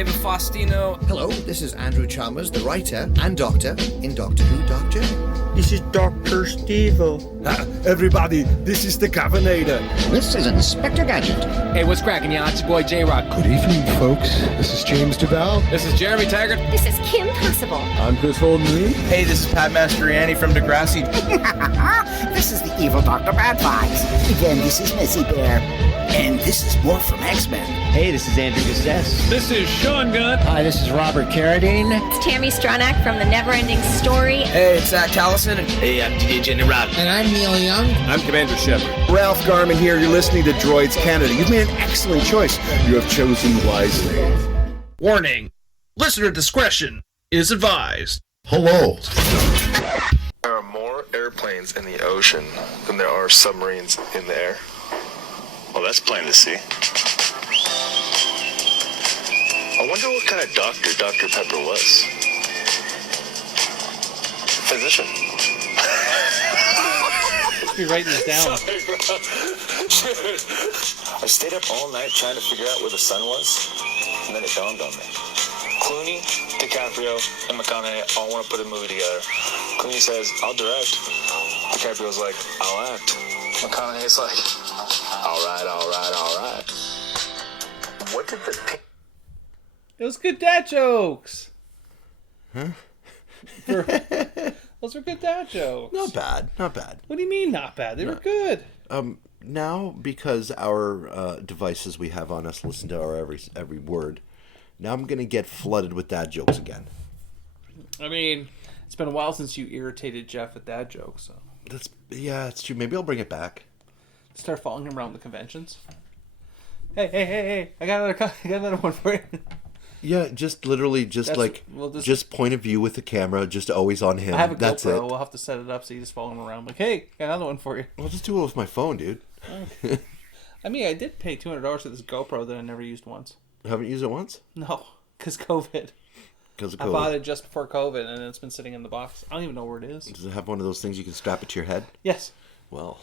David Faustino. Hello, this is Andrew Chalmers, the writer and doctor in Doctor Who Doctor. This is Dr. Stevo. Everybody, this is the Governator. This is Inspector Gadget. Hey, what's cracking, y'all? It's your boy J-Rock. Good evening, folks. This is James Duval. This is Jeremy Taggart. This is Kim Possible. I'm Chris Holden-Lee. Hey, this is Pat Mastroianni from Degrassi. This is the evil Dr. Bad Vibes. Again, this is Missy Bear. And this is more from X-Men. Hey, this is Andrew Gustes. This is Sean Gunn. Hi, this is Robert Carradine. It's Tammy Stronach from The Neverending Story. Hey, it's Zach Callison. Hey, I'm DJ Jenny Rock. And I'm Neil Young. I'm Commander Shepard. Ralph Garman here. You're listening to Droids Canada. You've made an excellent choice. You have chosen wisely. Warning. Listener discretion is advised. Hello. There are more airplanes in the ocean than there are submarines in the air. Well, that's plain to see. I wonder what kind of doctor Dr. Pepper was. Physician. Let's be writing this down. I stayed up all night trying to figure out where the sun was, and then it dawned on me. Clooney, DiCaprio, and McConaughey all want to put a movie together. Clooney says, I'll direct. DiCaprio's like, I'll act. McConaughey's like, all right. What did the... Those good dad jokes. Huh? Those were good dad jokes. Not bad. What do you mean not bad? They were good. Now, because our devices we have on us listen to our every word, now I'm going to get flooded with dad jokes again. I mean, it's been a while since you irritated Jeff with dad jokes. So. That's true. Maybe I'll bring it back. Start following him around the conventions. Hey! I got another one for you. Yeah, just literally, just point of view with the camera, just always on him. I have a That's GoPro. it. We'll have to set it up so you just follow him around. Like, hey, got another one for you. I'll just do it with my phone, dude. I mean, I did pay $200 for this GoPro that I never used once. Haven't used it once? No, because COVID. Because of COVID. I bought it just before COVID, and it's been sitting in the box. I don't even know where it is. Does it have one of those things you can strap it to your head? Yes. Well,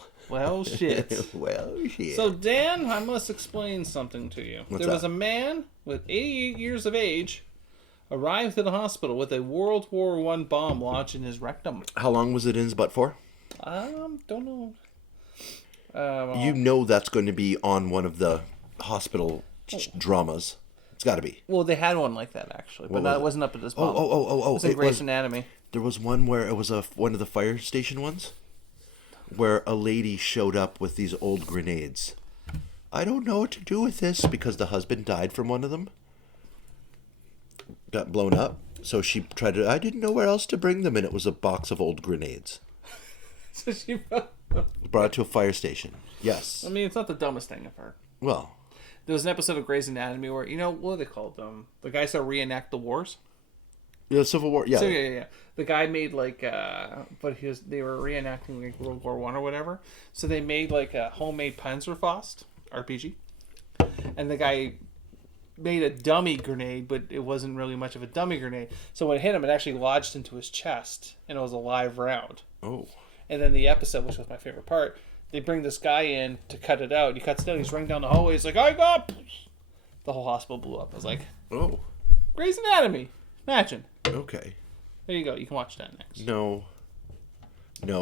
shit. Shit. So, Dan, I must explain something to you. What's there that? was a man with 88 years of age arrived at the hospital with a World War I bomb lodged in his rectum. How long was it in his butt for? Don't know. You know that's going to be on one of the hospital dramas. It's got to be. Well, they had one like that, actually, but it wasn't up at this bomb. Oh. It was in Grey's Anatomy. There was one where it was one of the fire station ones where a lady showed up with these old grenades. I don't know what to do with this because the husband died from one of them. Got blown up. So she I didn't know where else to bring them, and it was a box of old grenades. So she brought it to a fire station. Yes. I mean, it's not the dumbest thing I've heard. Well, there was an episode of Grey's Anatomy where, what are they called? The guys that reenact the wars. Yeah, Civil War. Yeah. So, yeah. The guy made they were reenacting like World War I or whatever. So they made like a homemade Panzerfaust RPG, and the guy made a dummy grenade, but it wasn't really much of a dummy grenade. So when it hit him, it actually lodged into his chest, and it was a live round. Oh. And then the episode, which was my favorite part, they bring this guy in to cut it out. He cuts it out. He's running down the hallway. He's like, I got... The whole hospital blew up. I was like, oh. Grey's Anatomy. Imagine. Okay. There you go. You can watch that next. No,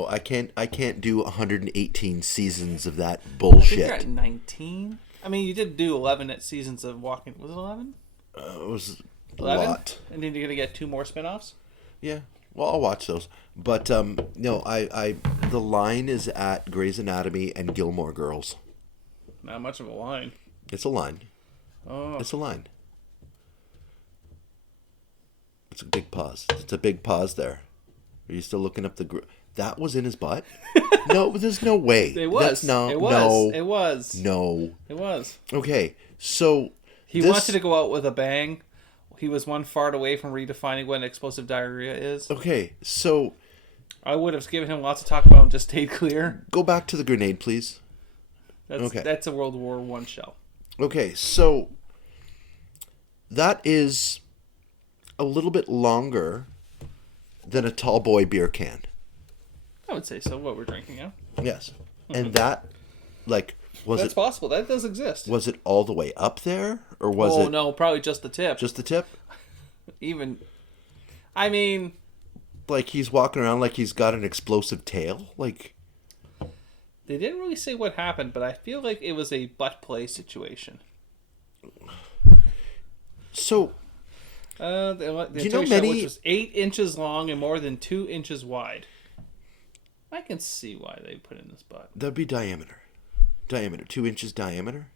I can't do 118 seasons of that bullshit. I think you're at 19. I mean, you did do 11 seasons of Walking... Was it 11? It was 11? a lot. And then you're going to get 2 more spinoffs? Yeah. Well, I'll watch those. But, no, the line is at Grey's Anatomy and Gilmore Girls. Not much of a line. It's a line. Oh. It's a line. It's a big pause. It's a big pause there. Are you still looking up that was in his butt? No, there's no way. It was. It was. Okay, so... He wanted to go out with a bang. He was one fart away from redefining what an explosive diarrhea is. Okay, so... I would have given him lots to talk about and just stayed clear. Go back to the grenade, please. That's a World War I shell. Okay, so... That is a little bit longer than a tall boy beer can. I would say so, what we're drinking now. Yes. And that, That's possible. That does exist. Was it all the way up there, or was it? Oh no, probably just the tip. Just the tip. Even, I mean, like he's walking around like he's got an explosive tail. Like they didn't really say what happened, but I feel like it was a butt play situation. So, the you know, shot, which was 8 inches long and more than 2 inches wide. I can see why they put in this butt. That'd be diameter. 2 inches diameter.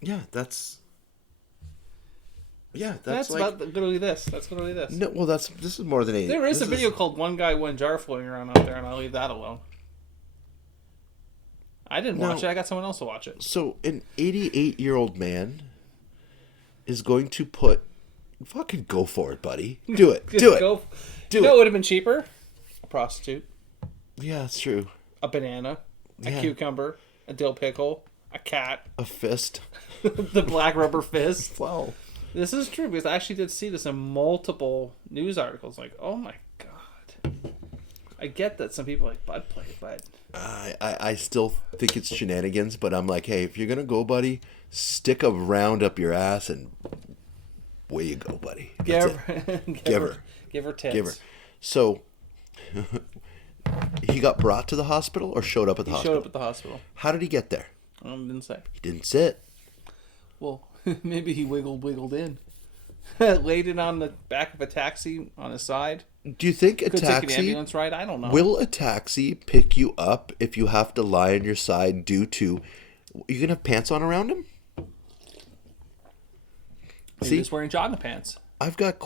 Yeah, that's That's like, about literally this. That's literally this. No, well, this is more than 8. There is a video called "One Guy, One Jar" floating around out there, and I'll leave that alone. I didn't watch it. I got someone else to watch it. So an 88-year-old man is going to put. Fucking go for it, buddy. Do it. Do it. Do it. It would have been cheaper. A prostitute. Yeah, that's true. A banana. A cucumber. A dill pickle. A cat. A fist. The black rubber fist. Wow. This is true because I actually did see this in multiple news articles. Like, oh my god. I get that some people like butt play, but I still think it's shenanigans. But I'm like, hey, if you're gonna go, buddy, stick a round up your ass and way you go, buddy. Give her tits. Give her. So he got brought to the hospital or showed up at the hospital? Showed up at the hospital. How did he get there? Didn't say. He didn't sit. Well, maybe he wiggled in. Laid it on the back of a taxi on his side. Do you think a Could taxi... take an ambulance ride? I don't know. Will a taxi pick you up if you have to lie on your side due to... You gonna have pants on around him? Maybe he's wearing jogging pants. I've got...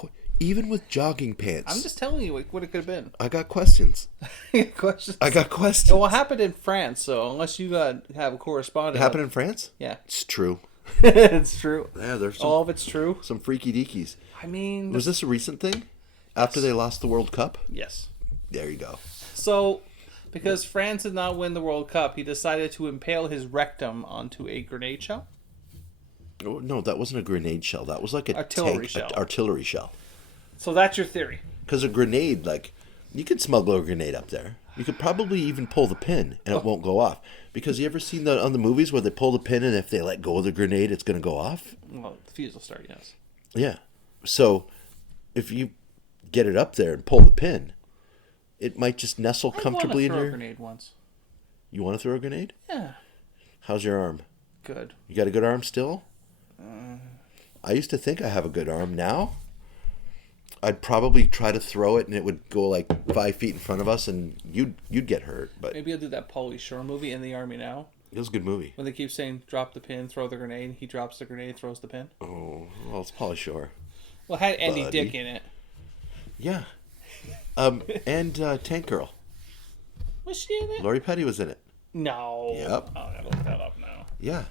Even with jogging pants... I'm just telling you what it could have been. I got questions. Questions? I got questions. Well, it happened in France, so unless you have a correspondent... It happened in France? Yeah. It's true. It's true. Yeah, there's all of it's true. Some freaky deakies. I mean... Was this a recent thing? After they lost the World Cup? Yes. There you go. So, because France did not win the World Cup, he decided to impale his rectum onto a grenade shell. Oh, no, that wasn't a grenade shell. That was like a artillery shell. Artillery shell. So that's your theory. Because a grenade, like, you could smuggle a grenade up there. You could probably even pull the pin and it won't go off. Because you ever seen that on the movies where they pull the pin and if they let go of the grenade, it's going to go off? Well, the fuse will start, yes. Yeah. So, if you get it up there and pull the pin, it might just nestle comfortably in your... I want to throw a grenade once. You want to throw a grenade? Yeah. How's your arm? Good. You got a good arm still? I used to think I have a good arm. Now, I'd probably try to throw it and it would go like 5 feet in front of us and you'd get hurt. But maybe I'll do that Pauly Shore movie, In the Army Now. It was a good movie. When they keep saying, drop the pin, throw the grenade. He drops the grenade, throws the pin. Oh, well, it's Pauly Shore. Well, it had Andy Dick in it. Yeah. And Tank Girl. Was she in it? Lori Petty was in it. No. Yep. Oh, I gotta look that up now. Yeah.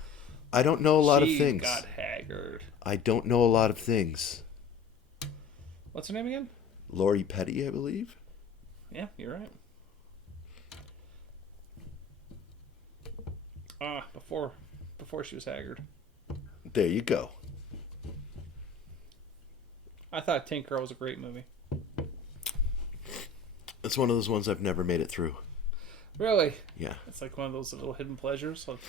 I don't know a lot of things. She got haggard. I don't know a lot of things. What's her name again? Lori Petty, I believe. Yeah, you're right. Before she was haggard. There you go. I thought Tank Girl was a great movie. It's one of those ones I've never made it through. Really? Yeah. It's like one of those little hidden pleasures. Like,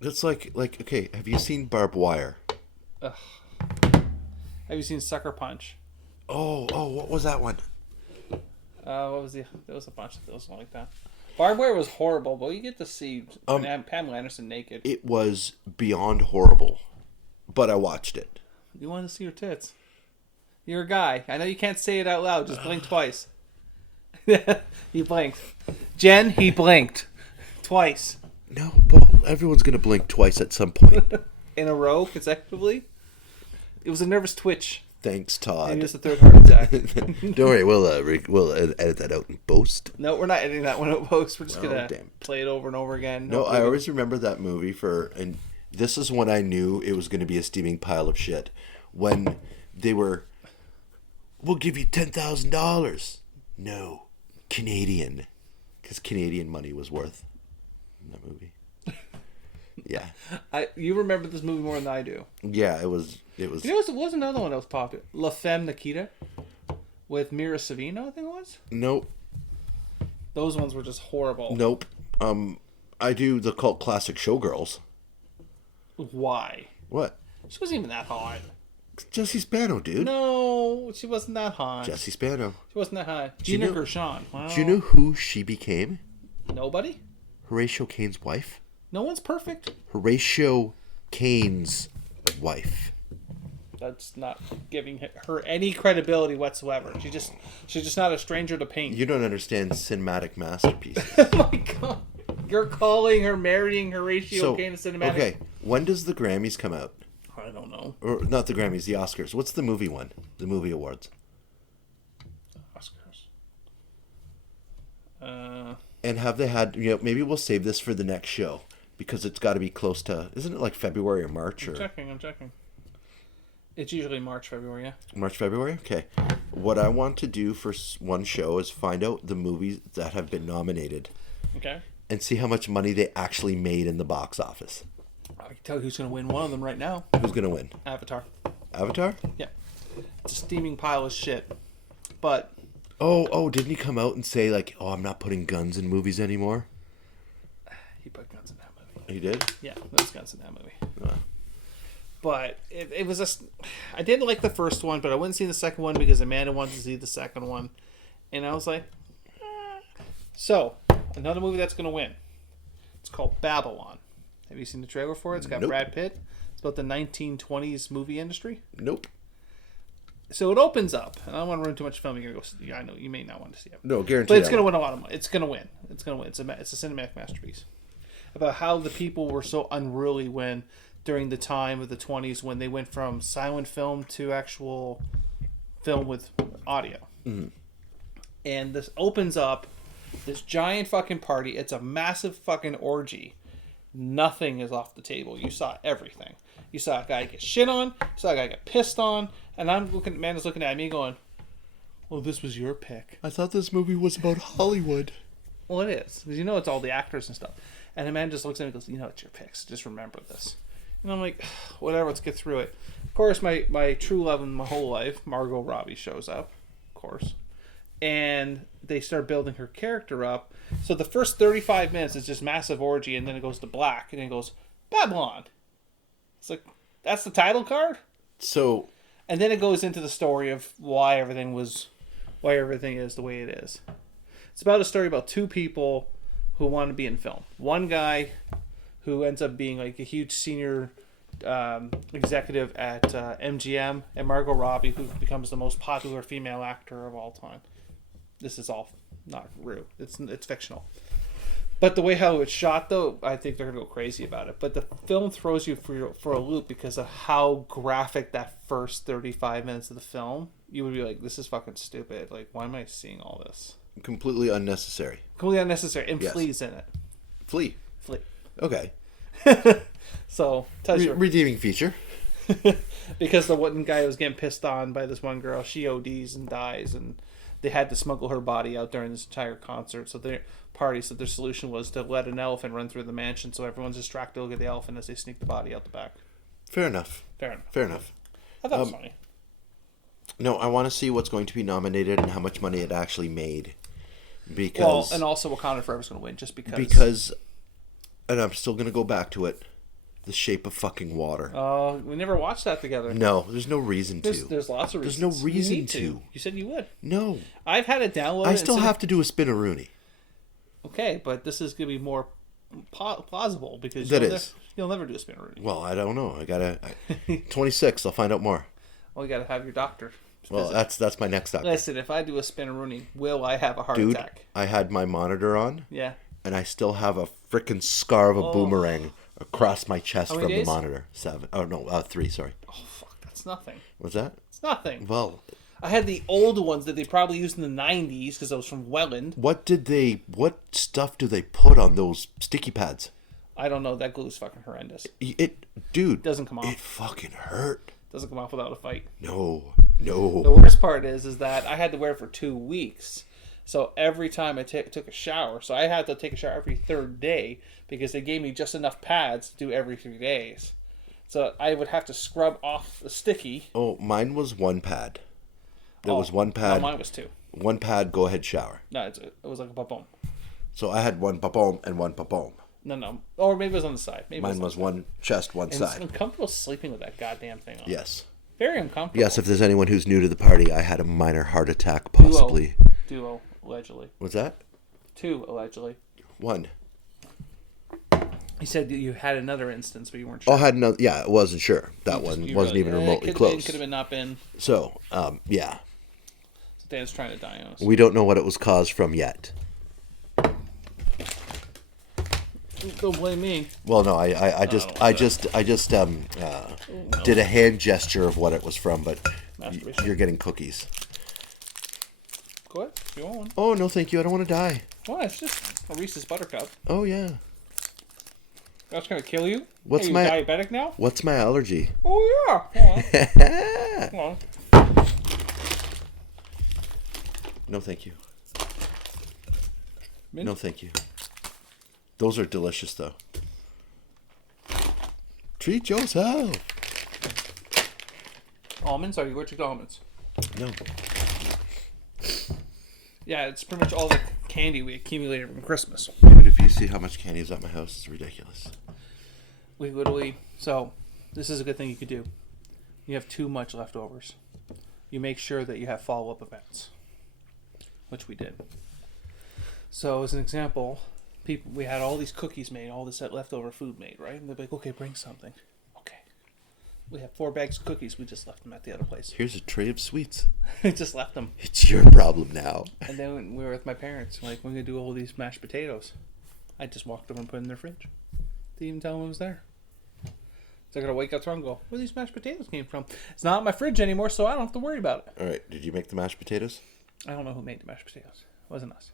It's like okay, have you seen Barbed Wire? Ugh. Have you seen Sucker Punch? Oh, what was that one? What was there was a bunch of those like that. Barbed Wire was horrible, but you get to see Pamela Anderson naked. It was beyond horrible, but I watched it. You wanted to see her tits. You're a guy. I know you can't say it out loud. Just blink twice. He blinked. Jen, he blinked. Twice. No, but everyone's going to blink twice at some point. In a row, consecutively? It was a nervous twitch. Thanks, Todd. And just a third heart attack. Don't worry, we'll edit that out in post. No, we're not editing that one out post. We're just going to play it over and over again. No, I always remember that movie and this is when I knew it was going to be a steaming pile of shit. When they were, we'll give you $10,000. No, Canadian. Because Canadian money was worth in that movie. Yeah. You remember this movie more than I do. Yeah, it was. You know, there was another one that was popular. La Femme Nikita with Mira Savino, I think it was. Nope. Those ones were just horrible. Nope. I do the cult classic Showgirls. Why? What? She wasn't even that hot. Jessie Spano, dude. No, she wasn't that hot. Jessie Spano. She wasn't that hot. Gina Gershon. Wow. Do you know who she became? Nobody? Horatio Cane's wife. No one's perfect. Horatio Cane's wife. That's not giving her any credibility whatsoever. She's just not a stranger to pain. You don't understand cinematic masterpieces. Oh my god. You're calling her marrying Horatio Kane a cinematic? Okay, when does the Grammys come out? I don't know. Or not the Grammys, the Oscars. What's the movie one? The movie awards. Oscars. And have they had, maybe we'll save this for the next show because it's got to be close to, isn't it like February or March? I'm checking. It's usually March, February, yeah. March, February? Okay. What I want to do for one show is find out the movies that have been nominated. Okay. And see how much money they actually made in the box office. I can tell you who's going to win one of them right now. Who's going to win? Avatar. Avatar? Yeah. It's a steaming pile of shit. But... Oh, didn't he come out and say, like, I'm not putting guns in movies anymore? He put guns in that movie. He did? Yeah, there was guns in that movie. But it was just... I didn't like the first one, but I wouldn't see the second one because Amanda wanted to see the second one. And I was like... So, another movie that's going to win. It's called Babylon. Have you seen the trailer for it? It's got Brad Pitt. It's about the 1920s movie industry. Nope. So it opens up, and I don't want to ruin too much film. You're gonna go. I know you may not want to see it. No, guaranteed. But it's going to win a lot of money. It's going to win. It's going to win. It's a cinematic masterpiece about how the people were so unruly when during the time of the 20s when they went from silent film to actual film with audio. Mm-hmm. And this opens up this giant fucking party. It's a massive fucking orgy. Nothing is off the table. You saw everything. You saw a guy get shit on. You saw a guy get pissed on. And Amanda's looking at me going, well, this was your pick. I thought this movie was about Hollywood. Well, it is. Because it's all the actors and stuff. And Amanda just looks at me and goes, it's your picks. Just remember this. And I'm like, whatever, let's get through it. Of course, my true love in my whole life, Margot Robbie, shows up. Of course. And they start building her character up. So the first 35 minutes is just massive orgy, and then it goes to black, and then it goes, Babylon. It's like, that's the title card? So... And then it goes into the story of why everything is the way it is. It's about a story about two people who want to be in film. One guy who ends up being like a huge senior executive at MGM, and Margot Robbie, who becomes the most popular female actor of all time. This is all not real. It's fictional. But the way how it's shot, though, I think they're going to go crazy about it. But the film throws you for a loop because of how graphic that first 35 minutes of the film. You would be like, this is fucking stupid. Like, why am I seeing all this? Completely unnecessary. Completely unnecessary. And Flea's in it. Flea. Okay. So, tells you. Redeeming feature. Because the one guy was getting pissed on by this one girl. She ODs and dies, and they had to smuggle her body out during this entire concert. So their solution was to let an elephant run through the mansion so everyone's distracted to look at the elephant as they sneak the body out the back. Fair enough. I thought it was funny. No, I want to see what's going to be nominated and how much money it actually made. Because and also Wakanda Forever's going to win just because. Because, and I'm still going to go back to it, The Shape of Fucking Water. Oh, we never watched that together. No, there's no reason to. There's lots of reasons. There's no reason to. You said you would. No. I've had it downloaded. I still have to do a spin-a-rooney. Okay, but this is going to be more plausible because you'll never do a spin-a-rooney. Well, I don't know. 26, I'll find out more. Well, you got to have your doctor. Well, that's my next doctor. Listen, if I do a spin-a-rooney, will I have a heart attack? I had my monitor on. Yeah. And I still have a freaking scar of a boomerang across my chest from the monitor. 7. Oh, no, 3, sorry. Oh, fuck, that's nothing. What's that? It's nothing. Well... I had the old ones that they probably used in the 90s because I was from Welland. What stuff do they put on those sticky pads? I don't know. That glue is fucking horrendous. It doesn't come off. It fucking hurt. Doesn't come off without a fight. No. The worst part is that I had to wear it for 2 weeks. So every time I took a shower, so I had to take a shower every third day because they gave me just enough pads to do every 3 days. So I would have to scrub off the sticky. Oh, mine was 1 pad. There was 1 pad. No, mine was 2. 1 pad, go ahead, shower. No, it was like a boom. So I had one papom and one papom. No. Or maybe it was on the side. Maybe Mine was one chest, one and side. it's uncomfortable sleeping with that goddamn thing on. Yes. Very uncomfortable. Yes, if there's anyone who's new to the party, I had a minor heart attack, possibly. Duo, allegedly. What's that? 2, allegedly. 1. He said that you had another instance, but you weren't sure. Oh, I had another. Yeah, I wasn't sure. That one wasn't even remotely close. Could have been not been. So, yeah. So Dan's trying to diagnose. We don't know what it was caused from yet. Don't blame me. Well, no, I just did a hand gesture of what it was from, but you're getting cookies. Go ahead. If you want one. Oh, no, thank you. I don't want to die. Well, it's just a Reese's Buttercup. Oh, yeah. That's going to kill you? What's Are you diabetic now? What's my allergy? Oh, yeah. Well. No, thank you. Mint? No, thank you. Those are delicious, though. Treat yourself. Almonds? Are you allergic to almonds? No. Yeah, it's pretty much all the candy we accumulated from Christmas. Dude, if you see how much candy is at my house, it's ridiculous. We literally... So, this is a good thing you could do. You have too much leftovers. You make sure that you have follow-up events. Which we did. So, as an example... we had all these cookies made, all this leftover food made, right? And they're like, okay, bring something. Okay. We have 4 bags of cookies. We just left them at the other place. Here's a tray of sweets. We just left them. It's your problem now. And then when we were with my parents, like, we're going to do all these mashed potatoes. I just walked over and put it in their fridge. Didn't even tell them it was there. So I got to wake up tomorrow and go, where these mashed potatoes came from? It's not in my fridge anymore, so I don't have to worry about it. All right. Did you make the mashed potatoes? I don't know who made the mashed potatoes. It wasn't us.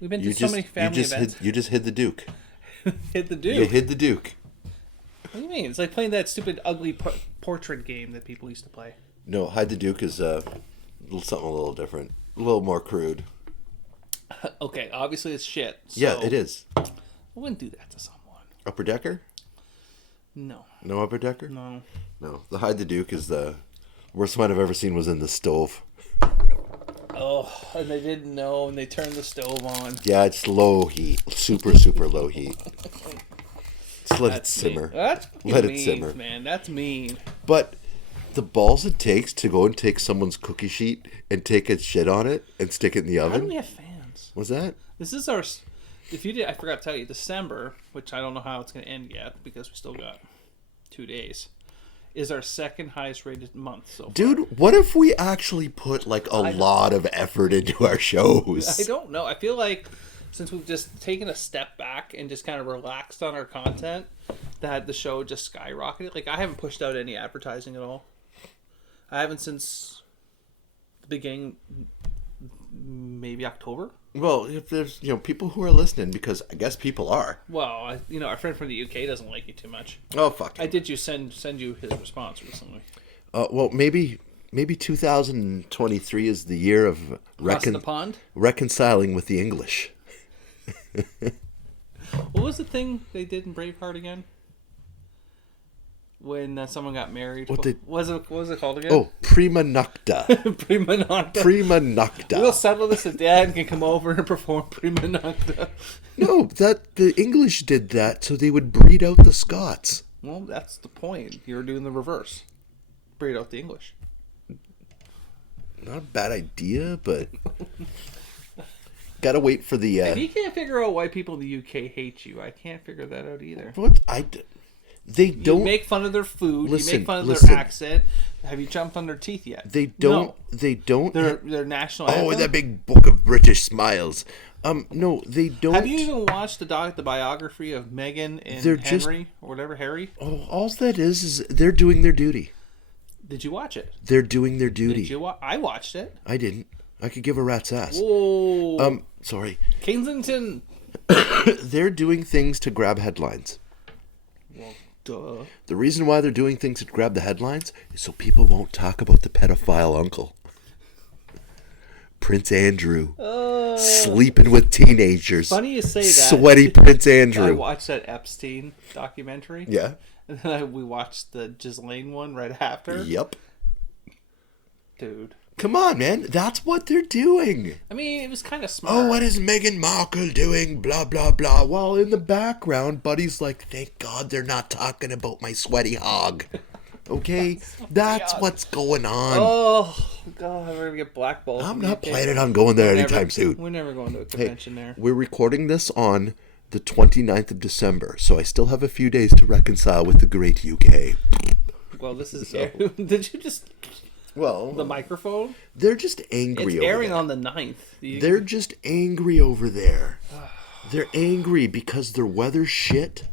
We've been to so many family events. You just hid the Duke. Hid the Duke? You hid the Duke. What do you mean? It's like playing that stupid, ugly portrait game that people used to play. No, hide the Duke is something a little different. A little more crude. Okay, obviously it's shit. So yeah, it is. I wouldn't do that to someone. Upper Decker? No. No Upper Decker? No. No. The hide the Duke is the worst one I've ever seen was in the stove. Oh, and they didn't know, and they turned the stove on. Yeah, it's low heat. Super, super low heat. Just let it simmer. That's let mean, it simmer. Man, that's mean. But the balls it takes to go and take someone's cookie sheet and take a shit on it and stick it in the oven. How do we have fans? What's that? This is our... If you did, I forgot to tell you, December, which I don't know how it's going to end yet because we still got 2 days, is our second highest rated month so far. Dude, what if we actually put like a lot of effort into our shows? I don't know. I feel like since we've just taken a step back and just kind of relaxed on our content, that the show just skyrocketed. Like, I haven't pushed out any advertising at all. I haven't since the beginning, maybe October. Well, if there's people who are listening, because I guess people are. Well, our friend from the UK doesn't like you too much. Oh, fuck. I did send you his response recently. Well, maybe 2023 is the year of Crossing the pond? Reconciling with the English. What was the thing they did in Braveheart again? When someone got married. What was it called again? Oh, prima nocta. Prima nocta. Prima nocta. We'll settle this and Dad can come over and perform prima nocta. No, that the English did that so they would breed out the Scots. Well, that's the point. You're doing the reverse. Breed out the English. Not a bad idea, but gotta wait for the. If you can't figure out why people in the UK hate you, I can't figure that out either. What They don't. You make fun of their food. Listen, you make fun of their accent. Have you jumped on their teeth yet? They don't. No. They don't. Their national anthem? Oh, that big book of British smiles. No, they don't. Have you even watched the biography of Meghan and Henry or whatever, Harry? Oh, all that is they're doing their duty. Did you watch it? They're doing their duty. Did you? I watched it. I didn't. I could give a rat's ass. Whoa. Sorry. Kensington. They're doing things to grab headlines. Well, duh. The reason why they're doing things to grab the headlines is so people won't talk about the pedophile uncle. Prince Andrew. Sleeping with teenagers. Funny you say that. Sweaty Prince Andrew. I watched that Epstein documentary. Yeah. And then we watched the Ghislaine one right after. Yep. Dude. Come on, man. That's what they're doing. I mean, it was kind of smart. Oh, what is Meghan Markle doing? Blah, blah, blah. While in the background, Buddy's like, thank God they're not talking about my sweaty hog. Okay? That's what's going on. Oh, God. We're going to get blackballed. I'm not planning on going there anytime soon. We're never going to a convention there. We're recording this on the 29th of December, so I still have a few days to reconcile with the great UK. Well, this is... Did you just... Well... The microphone? They're just angry it's over airing there. on the 9th. They're just angry over there. They're angry because their weather's shit.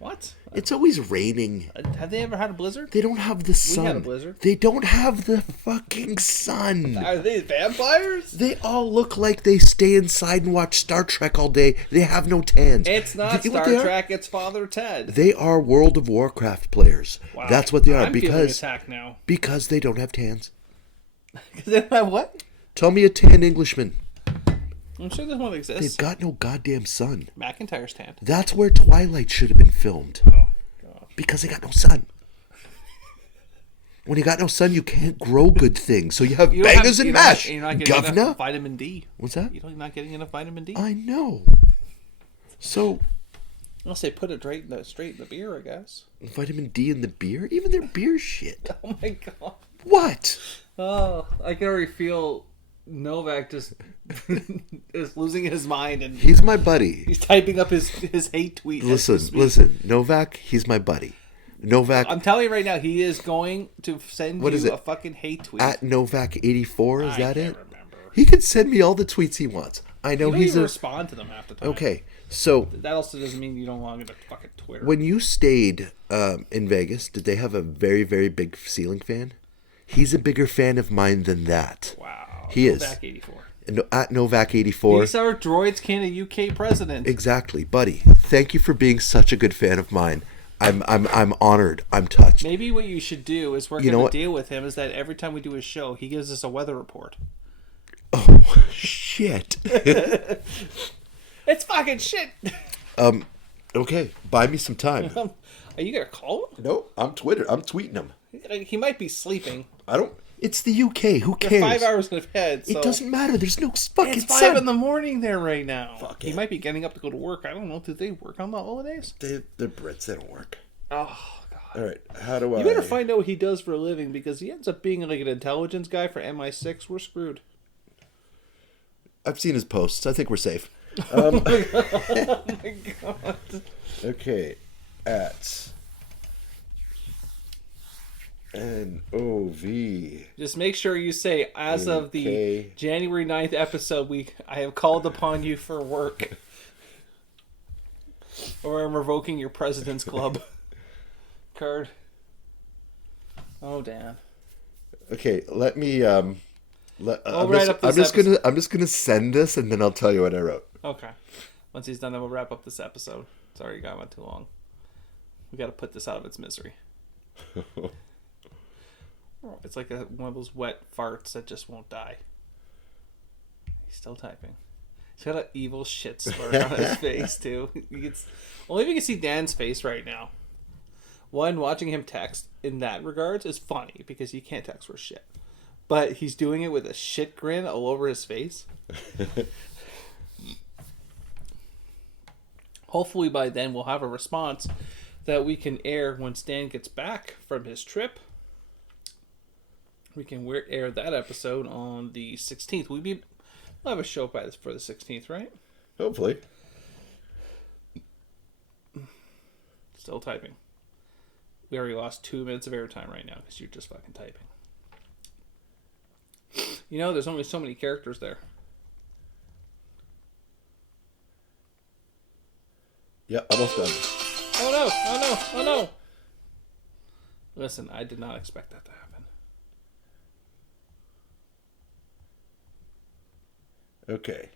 What? It's always raining. Have they ever had a blizzard? They don't have the sun. We had a blizzard. They don't have the fucking sun. Are they vampires? They all look like they stay inside and watch Star Trek all day. They have no tans. It's not Star Trek, it's Father Ted. They are World of Warcraft players. Wow. That's what they are. I'm feeling attacked now. Because they don't have tans. Because they don't have what? Tell me a tan Englishman. I'm sure this one exists. They've got no goddamn sun. McIntyre's tanned. That's where Twilight should have been filmed. Oh, God. Because they got no sun. When you got no sun, you can't grow good things. So you have bangers and mash. You're not getting enough vitamin D. What's that? You're not getting enough vitamin D. I know. So... Unless they put it straight in the beer, I guess. Vitamin D in the beer? Even their beer shit. Oh, my God. What? Oh, I can already feel... Novak just is losing his mind, and he's my buddy. He's typing up his hate tweet. Listen, Novak, he's my buddy. Novak, I'm telling you right now, he is going to send you a fucking hate tweet at Novak84. Is that it? Remember. He can send me all the tweets he wants. I know he's a respond to them half the time. Okay, so that also doesn't mean you don't log into fucking Twitter. When you stayed in Vegas, did they have a very, very big ceiling fan? He's a bigger fan of mine than that. Wow. He is. Novak84. At Novak84. He's our Droids Canada UK president. Exactly, buddy. Thank you for being such a good fan of mine. I'm honored. I'm touched. Maybe what you should do is work out a deal with him is that every time we do a show, he gives us a weather report. Oh, shit. It's fucking shit. Okay, buy me some time. Are you going to call him? No, I'm tweeting him. He might be sleeping. It's the UK. Who cares? They're 5 hours ahead. So it doesn't matter. There's no fucking It's 5 in the morning there right now. Fuck he might be getting up to go to work. I don't know. Do they work on the holidays? They're Brits. They don't work. Oh, God. All right. How do I... You better find out what he does for a living, because he ends up being like an intelligence guy for MI6. We're screwed. I've seen his posts. I think we're safe. Oh, my God. Oh, my God. Okay. At... NOV. Just make sure you say, as of the January 9th episode, I have called upon you for work. Or I'm revoking your President's Club card. Oh, damn. Okay, let me I'm just gonna send this and then I'll tell you what I wrote. Okay. Once he's done, then we'll wrap up this episode. Sorry, you got too long. We got to put this out of its misery. It's like one of those wet farts that just won't die. He's still typing. He's got an evil shit smirk on his face, too. Only if you can see Dan's face right now. One, watching him text in that regards is funny, because he can't text for shit. But he's doing it with a shit grin all over his face. Hopefully by then we'll have a response that we can air when Stan gets back from his trip. We can air that episode on the 16th. We'll have a show for the 16th, right? Hopefully. Still typing. We already lost 2 minutes of airtime right now because you're just fucking typing. You know, there's only so many characters there. Yeah, almost done. Oh no! Oh no! Oh no! Listen, I did not expect that to happen. Okay.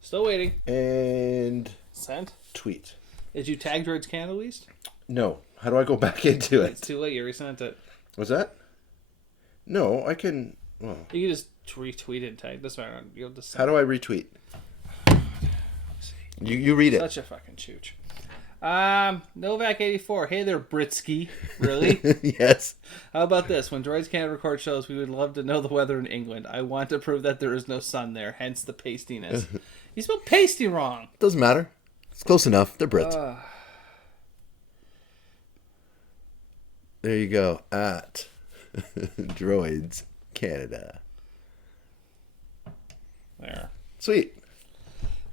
Still waiting. And... Sent? Tweet. Did you tag Droids Can at least? No. How do I go back into it? It's too late. You resent it. What's that? No, I can... Well, you can just retweet it and tag. That's fine. You'll just how do I retweet? You read it. Such a fucking chooch. Novak 84. Hey there, Britsky. Really? Yes. How about this? When Droids can't record shows, we would love to know the weather in England. I want to prove that there is no sun there, hence the pastiness. You spelled pasty wrong. Doesn't matter. It's close enough. They're Brits. There you go. At Droids Canada. There. Sweet.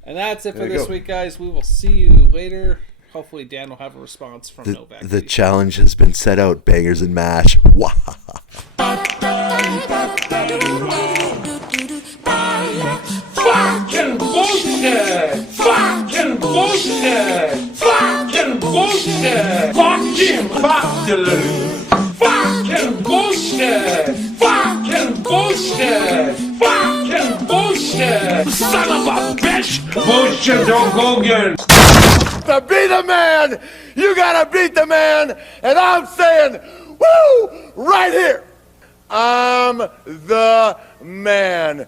And that's it for this week, guys. We will see you later. Hopefully Dan will have a response from Novak. The challenge has been set out, bangers and mash. Wow. Fucking bullshit! Fucking bullshit! Fucking bullshit! Fucking bullshit! Fucking bullshit! Fucking bullshit! Fucking bullshit! Son of a bitch! Bullshit, Hulk Hogan! To be the man, you gotta beat the man, and I'm saying, woo, right here, I'm the man.